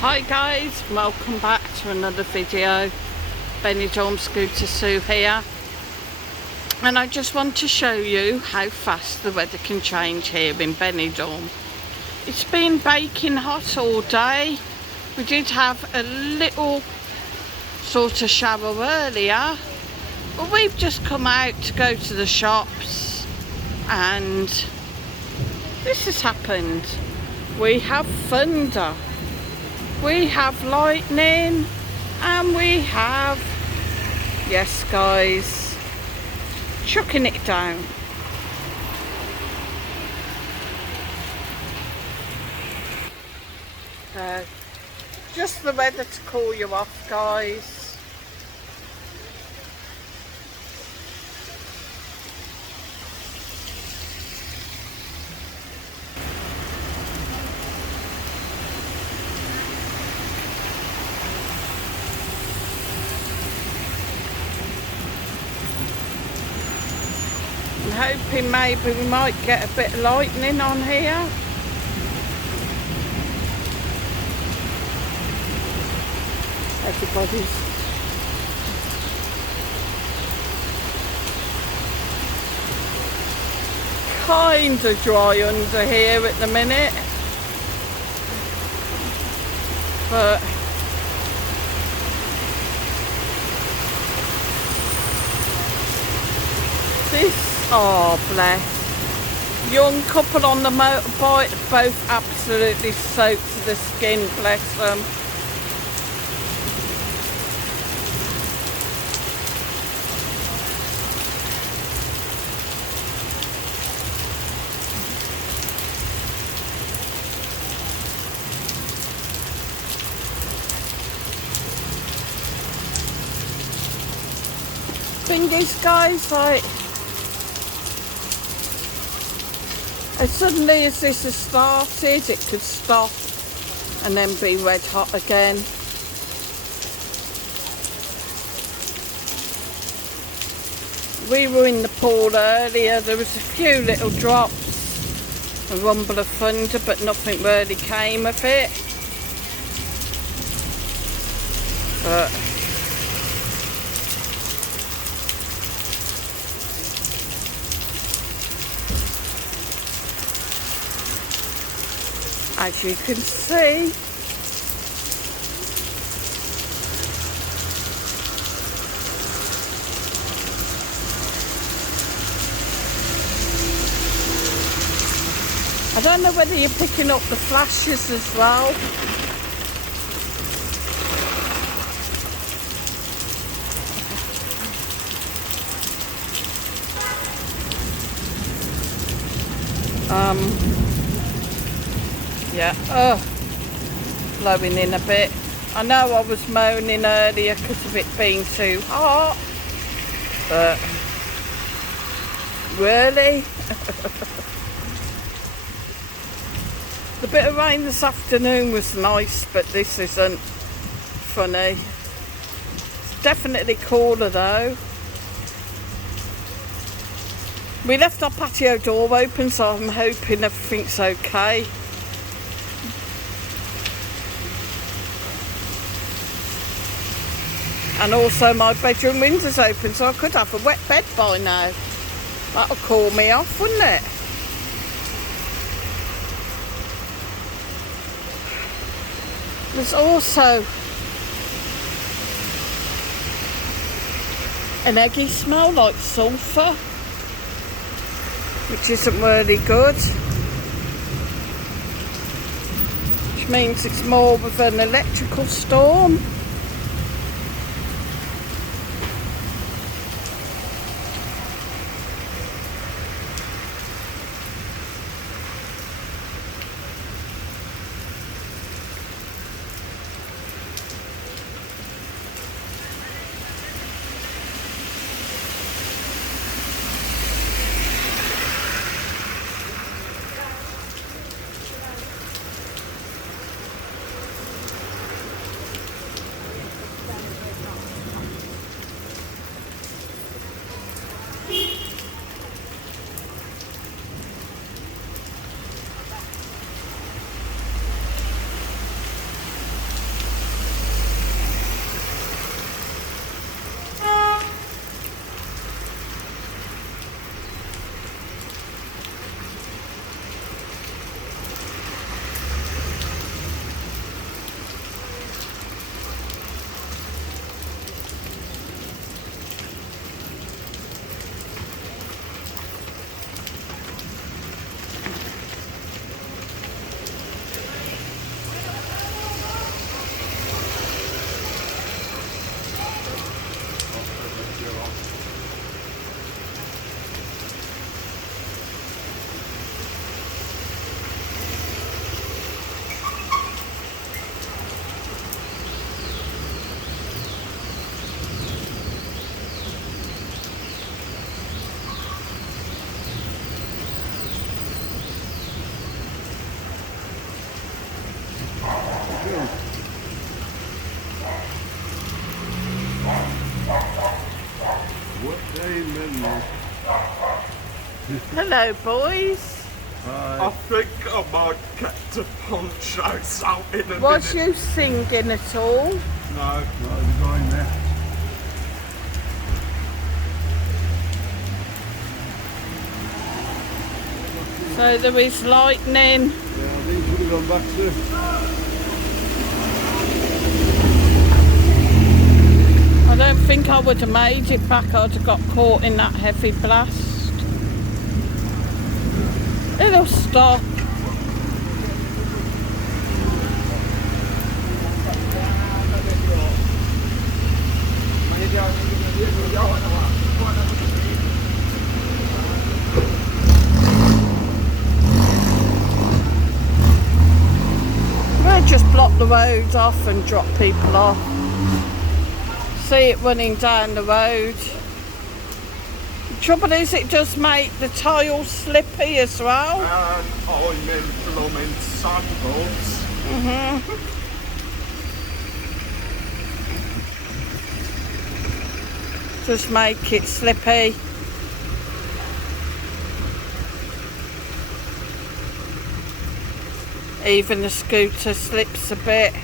Hi guys, welcome back to another video. Benidorm Scooter Sue here, and I just want to show you how fast the weather can change here in Benidorm. It's been baking hot all day. We did have a little sort of shower earlier, but we've just come out to go to the shops and this has happened. We have thunder, we have lightning, and we have, yes guys, chucking it down. Just the weather to cool you off, guys. I'm hoping maybe we might get a bit of lightning on here. Everybody's kind of dry under here at the minute, but this, oh bless, young couple on the motorbike, both absolutely soaked to the skin, bless them. Thing is, guys, like, as suddenly as this has started, it could stop and then be red hot again. We were in the pool earlier, there was a few little drops, a rumble of thunder, but nothing really came of it. But as you can see, I don't know whether you're picking up the flashes as well. Yeah, blowing in a bit. I know I was moaning earlier because of it being too hot, but really? The bit of rain this afternoon was nice, but this isn't funny. It's definitely cooler though. We left our patio door open, so I'm hoping everything's okay. And also my bedroom window's open, so I could have a wet bed by now. That'll cool me off, wouldn't it? There's also an eggy smell like sulphur, which isn't really good. Which means it's more of an electrical storm. Hello, boys. I think I might get to ponchos out in a Was minute. you singing at all? No. No, there's a guy in there. So there is lightning. Yeah, I think he should have gone back to. I don't think I would have made it back. I'd have got caught in that heavy blast. It'll stop. We'll just block the road off and drop people off. See it running down the road. The trouble is it does make the tiles slippy as well. And I'm in blooming sandals. Just make it slippy. Even the scooter slips a bit.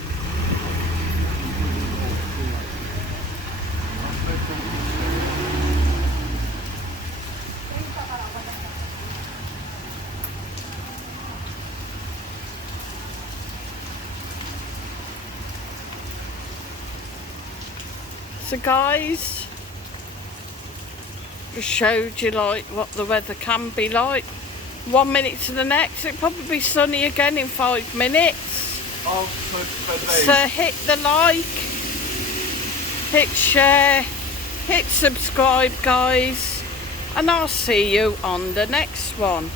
So guys, just showed you like what the weather can be like. 1 minute to the next, it'll probably be sunny again in 5 minutes. Oh, So hit the like, hit share, hit subscribe guys, and I'll see you on the next one.